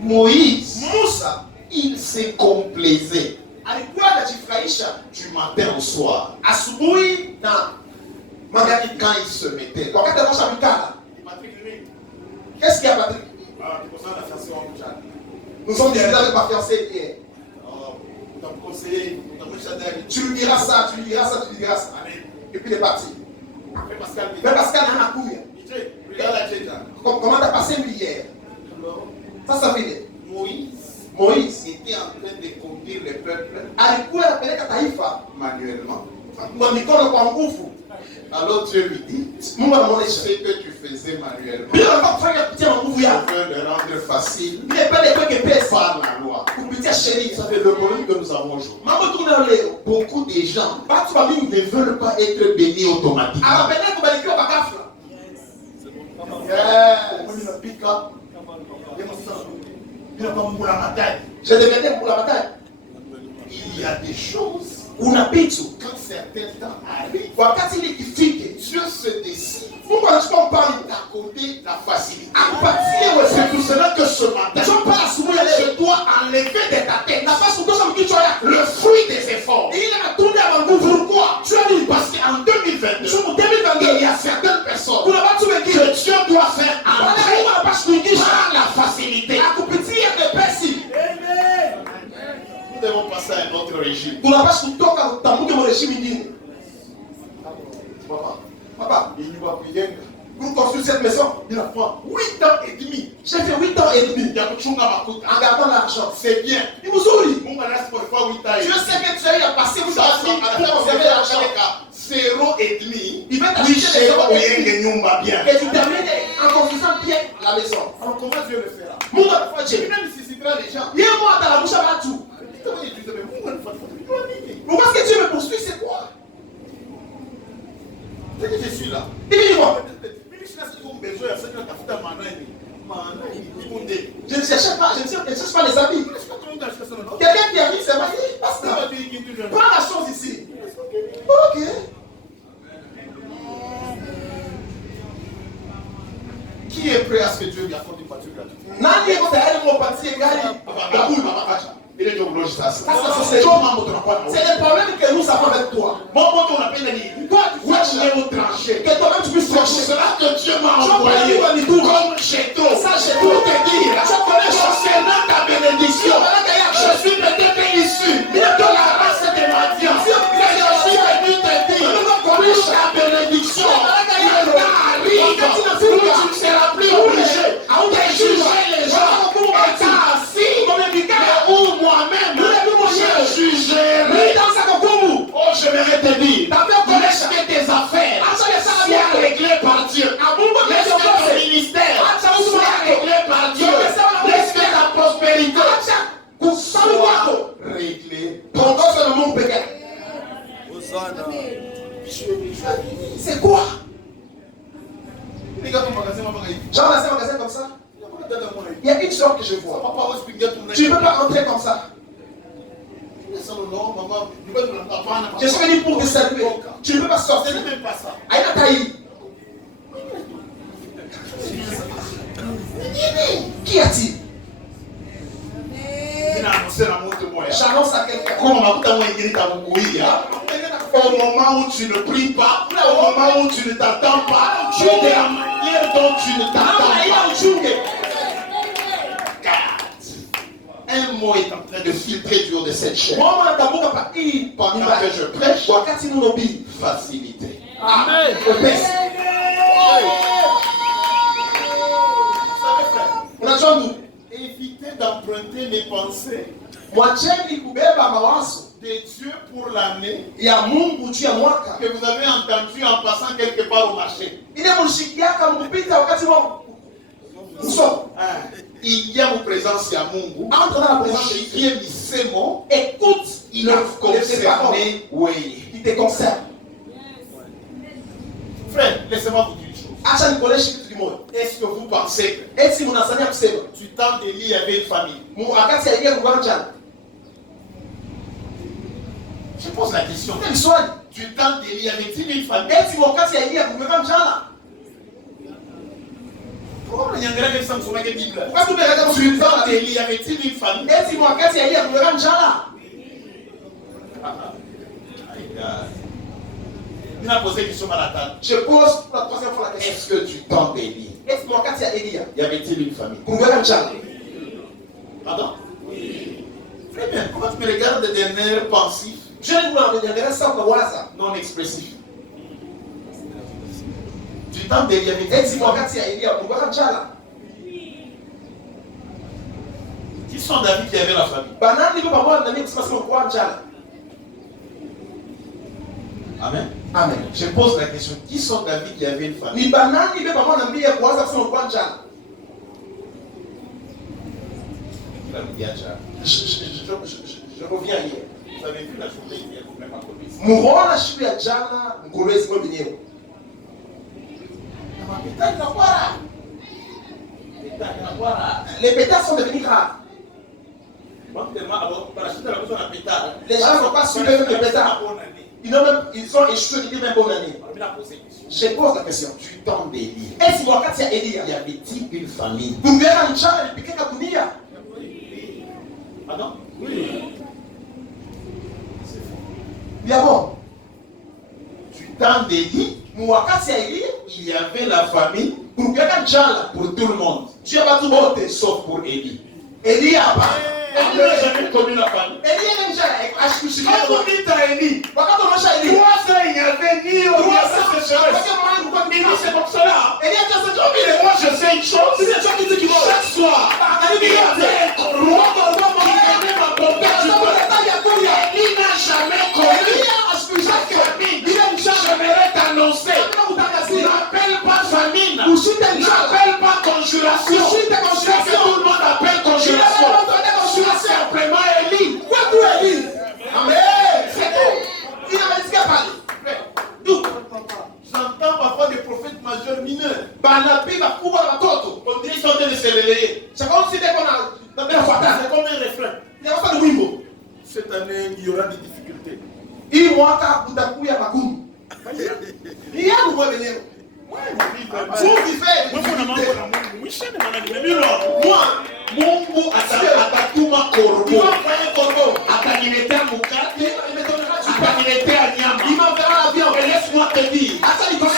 Moïse, Musa il s'est complaisé alikuwa anajifurahisha du matin au soir. asubuhi na magharibi. Quand il se mettait, Wakati anasha mikala. Qu'est-ce qu'il y a, Patrick? Nous sommes déjà avec ma fiancée hier. Tu lui diras ça, tu lui diras ça, tu lui diras ça. Et puis il est parti. Mais Pascal n'a pas Comment t'as passé lui hier? Ça fait Moïse était en train de conduire le peuple alikuwa anapeleka taifa manuellement. kwa mikono kwa nguvu. Alors Dieu lui dit, Mungu anamuonyesha ce que tu faisais manuellement, bila unataka kufanya kupitia nguvu je yako. veux le rendre facile Ile pale kweke pesa par la loi. kupitia sheria. Ça fait le problème que nous avons aujourd'hui. Mambo tunayo leo. Beaucoup de gens Watu wa mingi ne veulent pas être bénis automatiquement. hawapendeki kubarikiwa kwa ghafla. Je devenais pour la bataille. Il y a des choses, Unapitu quand certains temps arrivent, wakati ile kifike, Dieu se décide Mungu anachukua mpango d'accorder la facilité. akupatie wewe. C'est pour cela que ce matin, Sio pala asubuhi ya leo. je dois enlever de ta tête Nafasi kutosha mkichwa yako. le fruit des efforts. Ile matunda ya nguvu. Pourquoi? Tu as dit Parce qu'en 2022, Mungu 2022 il y a certaines personnes kuna watu wengine que Dieu doit faire wale entrer Mungu anapaswa kuingisha par la facilité. akupitia wepesi. Nous devons passer à un autre régime. Tunapaswa kutoka utambuke mheshimu nyingine. Papa, pour construire cette maison, Il a fait 8 ans et demi. j'ai fait 8 ans et demi Il y a kuchunga makuta. en gardant l'argent. C'est bien. Ni mzuri. Mungu anasipo kwa 8 ans. Dieu sait que tu as eu à passer Ça, ça c'est à la pour conserver l'argent. 0,5. Il va Oui, t'acheter chez des maisons Oyenge Nyumba bien. et tu termines en construisant bien la maison. Alors comment Dieu le fera? Mungu anakuaje? Même si c'est les gens. Yeye Mungu atalamusha watu. Comment il dit, mais Mungu anafanya? Pourquoi est-ce que Dieu me poursuit? C'est quoi? C'est que je suis là. Hivi ni quoi? Je ne cherche pas, je ne cherche pas les amis. Quelqu'un qui arrive, c'est marié. Pasteur, prends la chose ici. Ok. Qui est prêt à ce que Dieu lui accorde une voiture gratuite? Nani yuko tayari kumpatia gari ya huyu? Il est de c'est le problème que nous avons avec toi. Toi, tu fais que toi-même tu puisses chercher. C'est là que Dieu m'a envoyé comme Jétro pour te dire concernant ta bénédiction. Je suis peut-être issu de la race des Madians, mais je suis venu te dire puisse la bénédiction arrive où tu ne seras plus obligé de juger les gens étant assis, mais où moi-même je jugerai. Oh, je vais te dire, laisse que tes affaires soient réglées par Dieu. Laisse que ton ministère soit réglé par Dieu. Laisse que ta prospérité soit réglée. Ton dos c'est le monde péché. C'est quoi? Genre, dans un magasin comme ça, il y a une sorte que je vois. Tu ne peux pas entrer comme ça. Je suis venu pour te saluer. Tu ne peux pas sortir. Aïe, qui a-t-il? J'annonce à quelqu'un. Au moment où tu ne pries pas, au moment où tu ne t'attends pas, tu es de la manière dont tu ne t'attends pas. Un mot est en train de filtrer du haut de cette chair. Pendant que je prêche, facilité. Amen. Évitez d'emprunter les pensées de Dieu pour l'année que vous avez entendu en passant quelque part au marché. Il y a une présence à Mungu. Mushikie misemo. Écoute, il a concerné. Oui. Il te concerne. Frère, laissez-moi vous dire une chose. Est-ce que vous pensez que du temps d'Élie, il y avait une famille? Je pose la question. Du temps d'Élie, y avait-il une famille? Pourquoi il y a un grand exemple sur la Bible? Du temps d'Élie, y avait-il une famille? Il a posé une question à la table. Je pose pour la troisième fois la question. Est-ce que du temps d'Élie, y avait-il une famille? Pardon? Oui. Très bien. Comment tu me regardes d'un air pensif? Non expressif. Du temps d'Élie, y avait-il une famille? Qui sont David qui avait la famille? Amen. Amen. Je pose la question. Qui sont David qui avait une famille? Je reviens hier. Vous avez vu la journée hier, vous même à Kolwezi. Les pétards sont devenus rares. Les gens ne sont pas suivre les pétards. Ils ont échoué depuis même bonne année. Je pose la question. Du temps d'Élie, y avait-il une famille? Pardon? Oui. Bien bon. Du temps d'Élie, il y avait la famille pour tout le monde. Sauf pour Élie. Élie a pas. Elle n'a jamais connu la famille. Quand vous dites à Élie, toi ça il n'y avait ni eau, ni sécheresse. Il dit c'est comme cela. Et moi je sais une chose. Chaque soir, il y avait un roi qui venait m'apporter du pain. Élie n'a jamais connu la famine. J'aimerais t'annoncer. N'appelle pas famine. N'appelle pas conjuration. Tout le monde appelle conjuration. Simplement Élie. Amen. C'est tout. Il a dit qu'il a parlé. J'entends parfois des prophètes majeurs mineurs. On dirait qu'ils sont en train de se réveiller. C'est comme un refrain. Cette année, il y aura des difficultés. Moi, Mungu atatuma korbo. Ataniletea mukate, ataniletea nyama. Il m'enverra l'avion. Et laisse-moi te dire,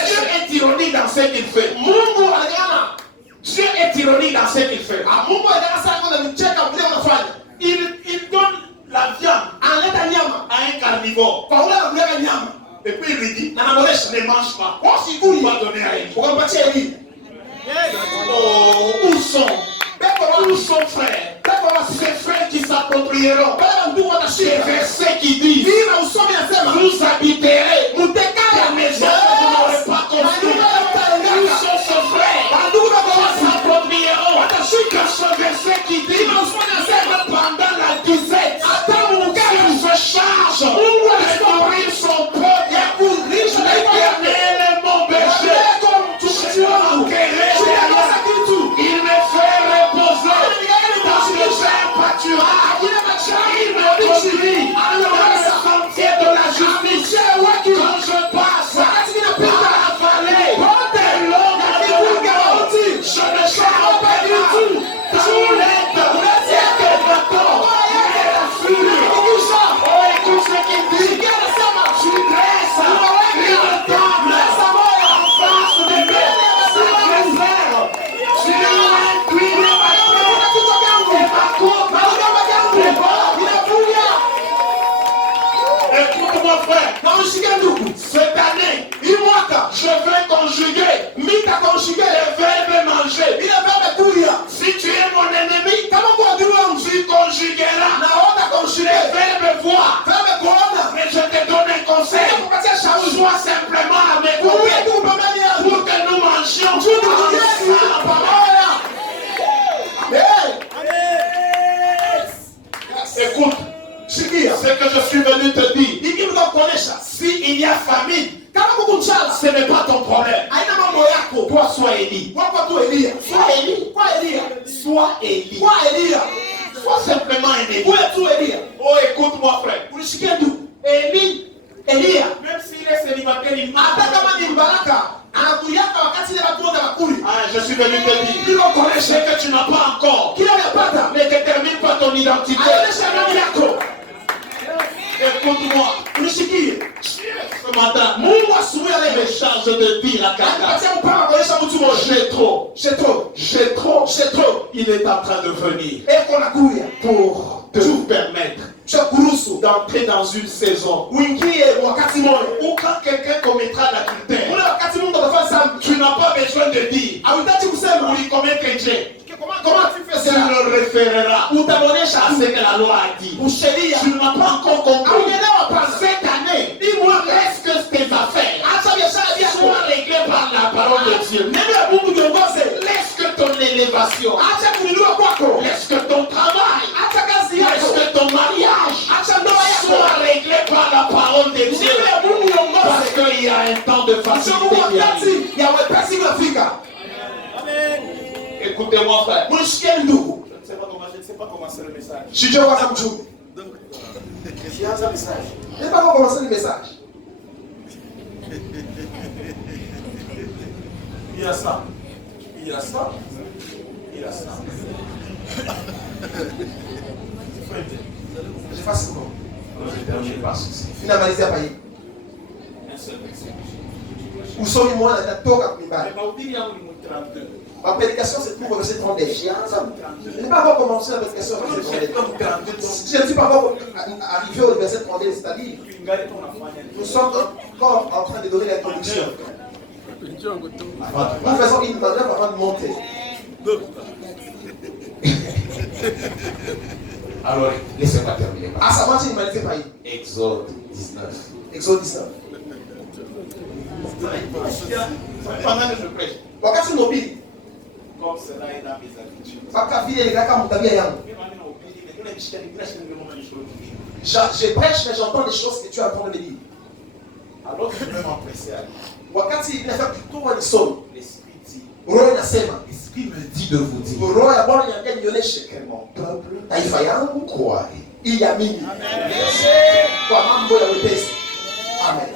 Dieu est ironique dans ce qu'il fait. Dieu est ironique dans ce qu'il fait. Il donne la viande à un carnivore. Et puis il lui dit, ne mange pas. Il va donner à Élie. Où sont frères? Ces frères qui s'approprieront des versets qui disent, vous habiterez des maisons que vous n'aurez pas construites. Où sont ces frères qui s'approprieront de ce verset qui dit, pendant la disette, il se charge de nourrir son peuple. L'Éternel est mon berger. Je m'enquérais. Il me fait reposer dans le jardin pâturage. Il me conduit dans le sentier de la justice. Quand je passe par la vallée de l'ombre de la mort, je ne crains pas dans l'aide de bâton et la furie. Oh, écoute ce qu'il dit. Tu dresses une table en face de mes adversaires. Tu inclines ma tête et ma coupe est bonne. Écoute-moi, frère. Cette année, je vais conjuguer les verbes manger. Si tu es mon ennemi, tu conjugueras les verbes voir. Mais je te donne un conseil. Sois simplement à mes côtés pour que nous mangions ensemble la parole. Écoute, ce que je suis venu te dire. S'il y a famine, ce n'est pas ton problème. Toi, sois Élie. Sois Élie. Sois simplement un Élie. Oh, écoute-moi, frère. Élie, même s'il est célibataire, il marche. Je suis venu te dire, ce que tu n'as pas encore ne détermine pas ton identité. Écoute-moi, ce matin, je charge de dire à quelqu'un, Jétro, il est en train de venir pour te permettre d'entrer dans une saison où quand quelqu'un commettra l'adultère, tu n'as pas besoin de dire, oui, commet péché. Comment tu fais ça? Tu le référeras à ce que la loi a dit. Tu n'as pas encore compris. Cette année, dis-moi, laisse que tes affaires soient réglées par la parole de Dieu. Laisse que ton élévation, laisse que ton travail, laisse que ton mariage soit réglé par la parole de Dieu. Parce qu'il y a un temps de facilité qui arrive. Écoutez-moi, frère. Je ne sais pas comment c'est le message. Je ne sais pas comment commencer le message. Il y a ça. Je fasse comment? Je passe. Finalisé à payer. Un seul verset. Où sont-ils? Ma prédication se trouve au verset 32. Je n'ai pas encore commencé la prédication au verset 32. Je ne suis pas encore arrivé au verset 32, c'est-à-dire nous sommes encore en train de donner l'introduction. Nous faisons une manœuvre avant de monter. Alors, laissez-moi terminer. À sa moitié, il m'a dit par Exode 19. Exode 19. Pendant que je prêche, Wakati unahubiri, comme cela est dans mes habitudes, mpaka vile nikaa kama tabia yangu. Je prêche, mais j'entends les choses que tu es en train de me dire. Alors que je vais m'empresser à lui. Wakati inafaa kutoa nisomo, L'Esprit dit, roho inasema, l'Esprit me dit de vous dire roho ya Bwana inaniambia nionyeshe que mon peuple taifa yangu croit. iamini kwa mambo ya wepesi. Amen.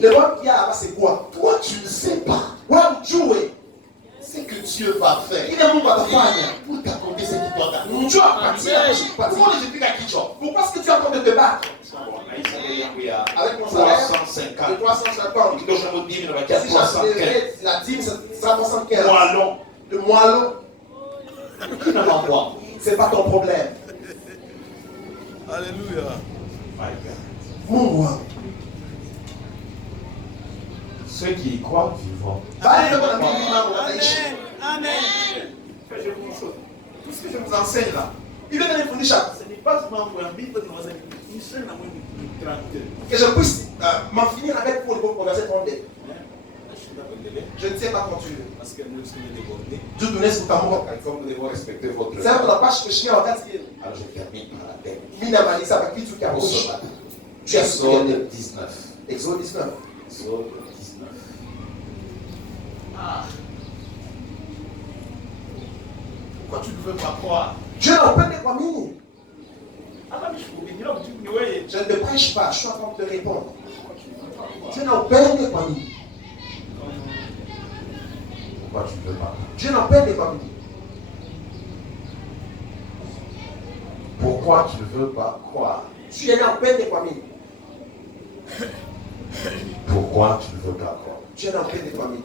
Le roi qui a là, c'est quoi? Toi, tu ne sais pas Wewe ujue ce que Dieu va faire ile Mungu atafanya pour t'accorder cette Pourquoi est-ce que tu es en train de te battre avec mon salaire de 350? Si j'enlèverais la dîme, c'est 175. Le moellon. C'est pas ton problème. Alléluia. Mungu wangu. Ceux qui y croient vivront. Amen. Tout ce que je vous enseigne là, Il veut me fundisha ce n'est pas seulement pour un but, que je puisse m'en finir avec pour le verset 32. Je ne sais pas continuer. parce que nous sommes débordés. Dieu te laisse pour ta mort. Comme nous devons respecter votre C'est un peu la page que je suis en train de dire. Alors je termine par la tête. Mina Malisa, par qui tu Pour caches. ce matin. Tu as Exode 19. Exode 19. Exode 19. Ah. Pourquoi tu ne veux pas croire? Dieu n'a pas de quoi mini. Je Je ne te prêche pas, je suis en train de te répondre. Dieu n'a pas de quoi mini. Pourquoi tu ne veux pas? Dieu n'a pas de quoi mini. Pourquoi tu ne veux pas croire? Dieu n'a pas de quoi mini. Pourquoi tu ne veux pas croire? Dieu n'a pas de quoi mini.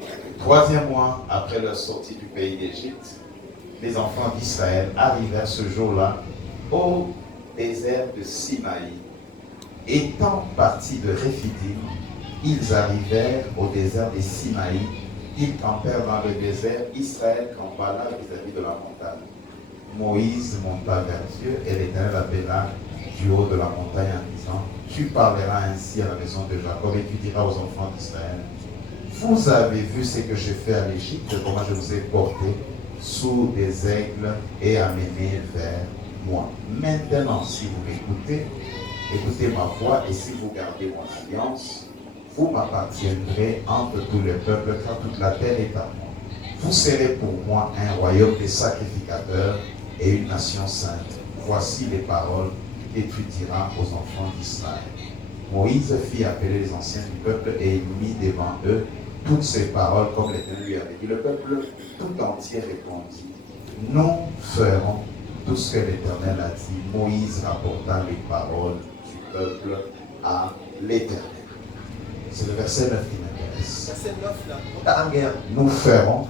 Le 3e mois après leur sortie du pays d'Égypte, les enfants d'Israël arrivèrent ce jour-là au désert de Sinaï. Étant partis de Réphidim, ils arrivèrent au désert de Sinaï. Ils campèrent dans le désert. Israël campa là vis-à-vis de la montagne. Moïse monta vers Dieu et l'Éternel appela du haut de la montagne en disant: Tu parleras ainsi à la maison de Jacob et tu diras aux enfants d'Israël: Vous avez vu ce que j'ai fait à l'Égypte, comment je vous ai porté sous des aigles et amené vers moi. Maintenant, si vous m'écoutez, écoutez ma voix, et si vous gardez mon alliance, vous m'appartiendrez entre tous les peuples, car toute la terre est à moi. Vous serez pour moi un royaume de sacrificateurs et une nation sainte. Voici les paroles que tu diras aux enfants d'Israël. Moïse fit appeler les anciens du peuple et il mit devant eux toutes ces paroles comme l'Éternel lui avait dit. Le peuple tout entier répondit: Nous ferons tout ce que l'Éternel a dit. Moïse rapporta les paroles du peuple à l'Éternel. C'est le verset 9 qui m'intéresse. Verset 9 là. Nous ferons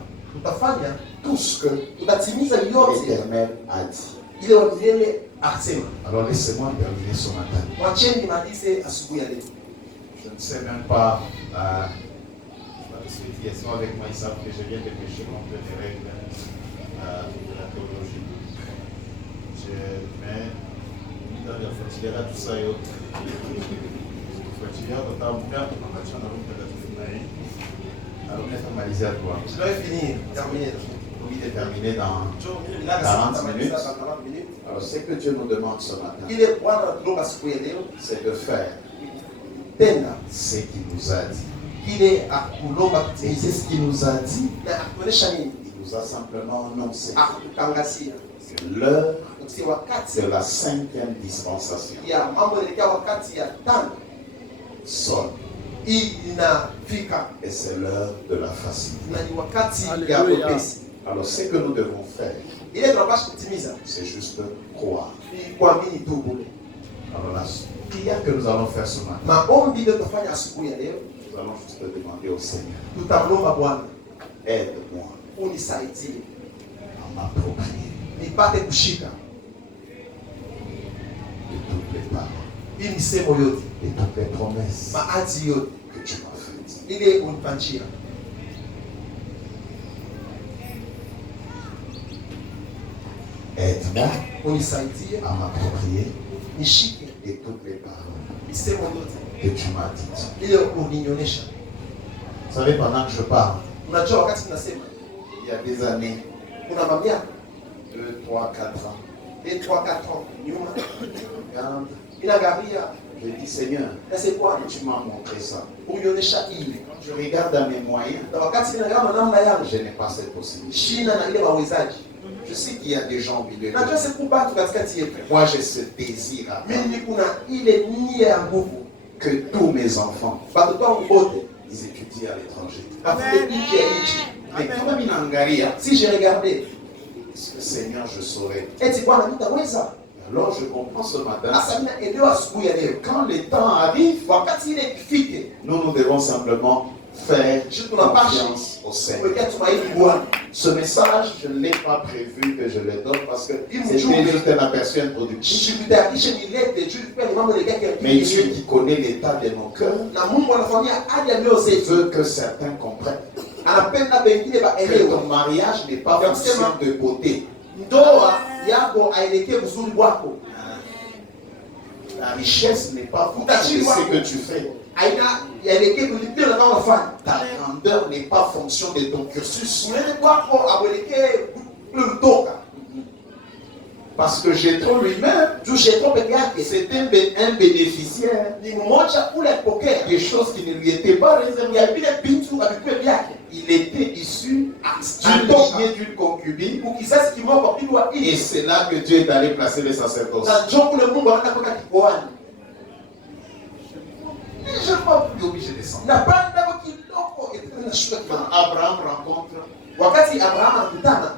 tout ce que l'Éternel a dit. il est ordonné à Arsema. Alors laissez-moi terminer ce matin. Je ne sais même pas, ceux qui sont avec moi, ils savent que je viens de pécher contre les règles de la théologie. Mais dans la fatigué là, tout ça, je vais finir, terminer. Oui, de terminer dans 40 minutes. Alors, ce que Dieu nous demande ce matin, c'est de faire ce qu'il nous a dit. Et c'est ce qu'il nous a dit. Il nous a simplement annoncé que l'heure de la 5e dispensation sonne. Et c'est l'heure de la facilité. Alors, ce que nous devons faire, c'est juste croire. Alors, la prière que nous allons faire ce matin, nous allons juste demander au Seigneur: aide-moi à m'approprier de toutes les paroles, de toutes les promesses que tu m'as faites. Aide-moi à m'approprier de toutes les paroles que tu m'as dites. Vous savez, pendant que je parle, il y a des années, 2, 3, 4 ans, je dis: Seigneur, tu m'as montré ça. Quand je regarde à mes moyens, je n'ai pas cette possibilité. Je sais qu'il y a des gens au milieu de moi, j'ai ce désir que tous mes enfants ils étudient à l'étranger. Amen. Mais quand même, Si j'ai regardé, Est-ce que Seigneur, je saurais? eti Bwana nitaweza. Alors je comprends ce matin Sasa ninaelewa asubuhi ya leo, que quand les temps arrivent, wakati ile ikifike, nous devons simplement faire confiance au Seigneur. kuwekea tumaini Bwana. Ce message, je ne l'ai pas prévu que je le donne parce que c'était juste un aperçu introductif. Nijitayarishe nilete juu pia ni mambo ya Mais Dieu qui connaît l'état de nos cœurs na Mungu anafanyia hadi ya leo zetu. veut que certains comprennent Anapenda wengine que baelewe. ton mariage n'est pas fonction de beauté. Ndoa yako aelekee uzuri wako. La richesse n'est pas fonction de ce que tu fais. Aina yaelekee kulipia na unafanya. Ta grandeur n'est pas fonction de ton cursus. Unene kwako abelekee kutoka. Parce que Jétro lui-même, Juu Jetro peke yake c'est un bénéficiaire ni mmoja ule alipokea des choses qui ne lui étaient pas réservées. ya vile vitu alikuwa vyake. Il était issu d'une Alitoka lignée d'une concubine. kizazi kimoja kwa wa Et ili. c'est là que Dieu est allé placer les sacerdoces. Na njoo kule Mungu anaenda kuweka kikoani. Je ne suis pas plus obligé de descendre. Na panda kwa kidogo inashuka Quand kidogo. Abraham rencontre, Wakati Abrahamu anakutana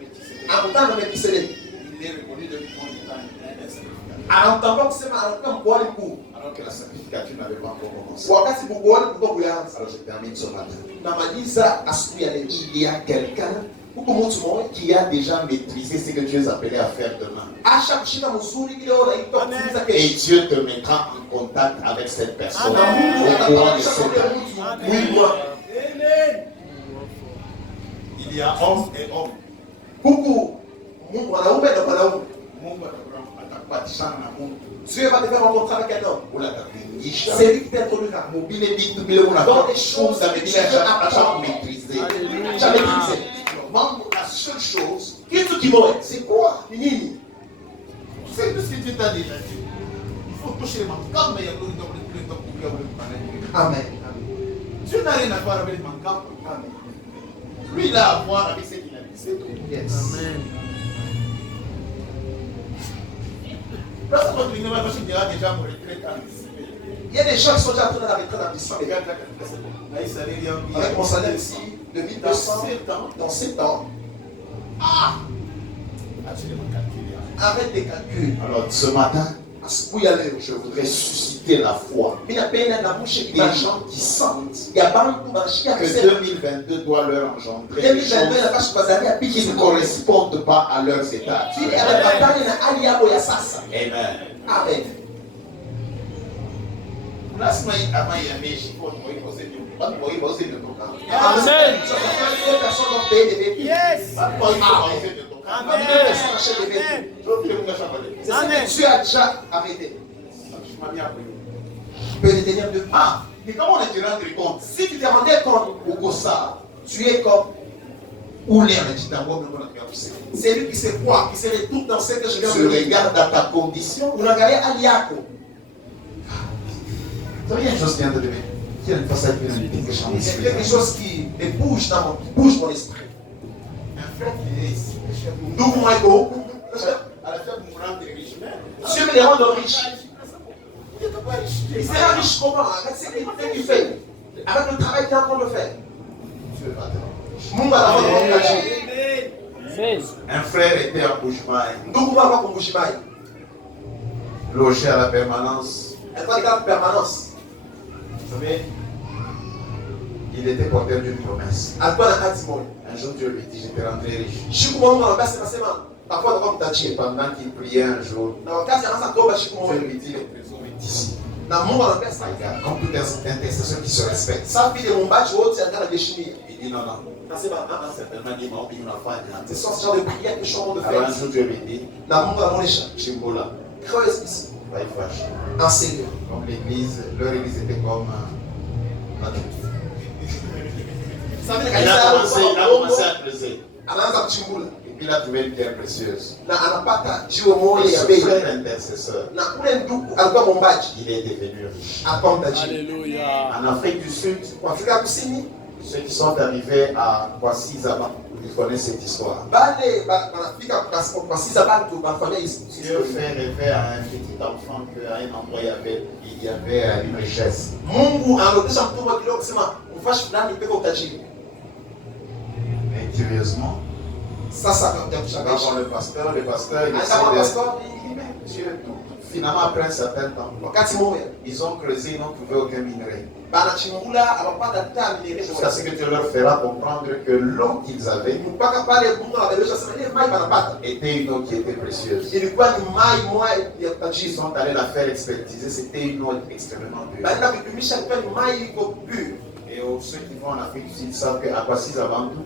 Melchisedec, anakutana na Melkisedeki. il est reconnu de son état un sacrificateur. Anamtambua kusema anakuwa mkoani mkuu. Alors que la sacrificature n'avait pas encore commencé. Wakati mkoani kulikuwa kuanza. Alors je termine ce matin. Na maliza asubuhi ya leo. Il y a quelqu'un Huko mtu mmoja qui a déjà maîtrisé ce que tu es appelé à faire demain. asha kushika mzuri ile unaitwa kutimiza Et kesho. Dieu te mettra en contact avec cette personne Na Mungu au courant de atakuonyesha cette kwa année. mtu mwili wako. Il y a homme et homme. Huku Mungu mwanaume na mwanaume. Mungu atakupatishana na Mungu. Dieu va te faire rencontrer avec un homme. Ula atakuingisha. C'est lui qui t'introduira. Mobile vitu vile unafanya choses amebila acha kumaîtriser. Jamais maîtrisé. Mambo, la seule chose, Kitu kimoja. c'est quoi? Ni nini? C'est tout ce que Dieu t'a déjà dit. Il faut toucher les mains. Comme il y a Amen. Dieu n'a rien à voir avec les manquants. Lui, il a à voir avec ce qu'il a dit. C'est tout. Yes. Parce que tu ne vas pas dire déjà mon retraite à anticiper. Il y a des gens qui sont déjà tournés dans la retraite anticipée. Avec mon salaire ici, de 1200 dans 7 ans. Ah! Absolument calculé. Arrête tes calculs. Alors, ce matin, Asubuhi ya leo. je voudrais susciter la foi. Mimi napenda namushe Des kibali. gens qui sentent Ya bantu banashikia que kusema 2022 doit leur engendrer des 2022 choses inapaswa kuzalia qui picha ne zikore. correspondent pas à leurs états. Ili anapatana na hali yako ya sasa. Amen. Amen. Lazima avant ya meshi kwa moyo zenu. Bado moyo bose ndio toka. Amen. Ça fait que les personnes ont payé des véhicules. Yes. Bado moyo bose ndio toka. Pas de personnes achètent des véhicules. Je veux que vous chambale. C'est ce que Dieu a déjà arrêté. Je m'en viens après. Tu peux les tenir de Ah, mais comment on te rendre compte? Si tu te rendais compte, Uko ça, tu es comme où les agitateurs ne vont pas pousser. c'est lui qui se croit, qui se retrouve dans ce que je viens de Tu dire. regardes à ta condition. Unaangalia hali yako. Ça vient une chose qui vient de devenir. Qui a une façade qui vient de devenir Il y a quelque chose qui me bouge dans mon esprit. Un frère qui est ici. Ndugu mwako, À la fin, vous me rendez riche. Dieu me les rend riches. Il n'est pas riche. Il sera riche comment? Avec ce qu'il fait. Avec le travail qu'il est en train de faire. Dieu va te rendre. Mungu anaona kazi. Un frère était à Bouchemaï, Ndugu mwako kumbushimai. logé à la permanence. Alikuwa katika permanence. Vous savez, il était porteur d'une promesse. Alikuwa na kazi moja. Un jour, Dieu lui dit, je te rendrai riche. Siku moja Mungu anambia sema takuwa atakuwa Et mtajiri. pendant qu'il priait un jour, Na wakati anaanza kuomba siku Dieu moja. lui dit, le trésor est ici. Na Mungu anambia sasa Regarde, comme toute intercession qui se respecte. sasa vile muumbaji wote anataka kuheshimia. Il dit, non, non. Nasema Certainement, il m'a oublié une affaire. c'est ce genre de prière que je suis en train de Alors un faire. jour, Dieu lui dit, Na Mungu anamuonesha. Chimbola, Creuse ici. va y fâcher. Un Seigneur. Comme l'église, leur église était comme la Sasa vile Il kanisa a yao commencé à creuser. anaanza kuchimbula. Et puis il a trouvé une pierre précieuse. Na anapata jiwe moja Et ya ce bei. frère intercesseur, Na ule ndugu alikuwa mwombaji. il est devenu riche. Akawa mtajiri. Hallelujah. En Afrique du Sud, Kwa Afrika ya Kusini, ceux qui sont arrivés à Kwasizaba, ils connaissent cette histoire. bale banafika kwa sisa bantu banafanya hizi. Dieu fait rêver à un petit enfant qu'à un endroit il y avait une richesse. Mungu anaotesha mtumwa kidogo kusema ufashi fulani peko utajiri. Mais curieusement, Sasa Quand le pasteur il essaie de Dieu tout. Finalement, après un certain temps, ils ont creusé, ils n'ont trouvé aucun minerai. Jusqu'à ce que Dieu leur fera comprendre que l'eau qu'ils avaient était une eau qui était précieuse. Ils sont allés la faire expertiser, c'était une eau extrêmement pure. Et ceux qui vont en Afrique, ils savent qu'à Kwasiza Bantu,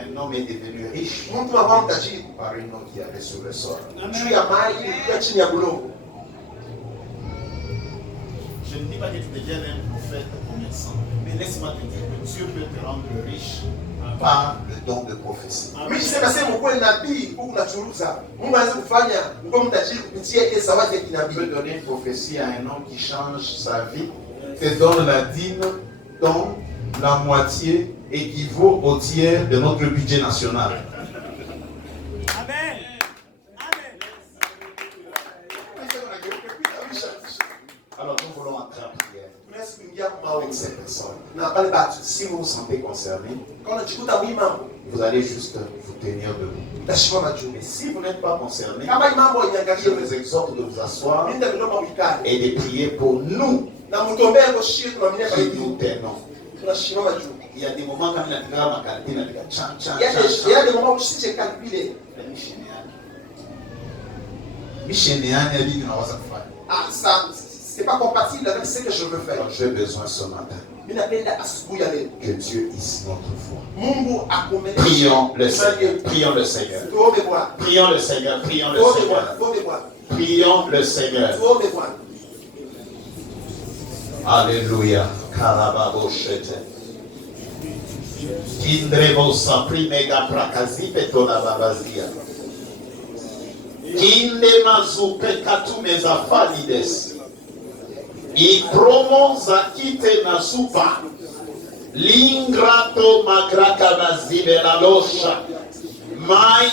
un homme est devenu riche par une eau qui avait sur le sol. Je ne dis pas que tu deviens un prophète commerçant, mais laisse-moi te dire que Dieu peut te rendre riche par le don de prophétie. Tu peux donner une prophétie à un homme qui change sa vie, te donne la dîme, dont la moitié équivaut au tiers de notre budget national. Amen. Alors nous voulons entrer en prière avec ces personnes. Si vous vous sentez concerné, vous allez juste vous tenir debout. Mais si vous n'êtes pas concerné, je vous exhorte de vous asseoir et de prier pour nous qui nous tenons. Il y a des moments quand il y a ma qualité, il y a des moments où si j'ai calculé, c'est pas compatible avec ce que je veux faire. J'ai besoin ce matin que Dieu hisse notre foi. Prions le Seigneur. Prions le Seigneur. Prions le Seigneur. Prions le Seigneur. Prions le Seigneur. Alléluia. Karababoshete. Kindrevo sapri mega prakazi petona babazia. Kinde mazupe katume za falides. I promo zakite na supa. Lingrato magraka na zibe la losha. Mai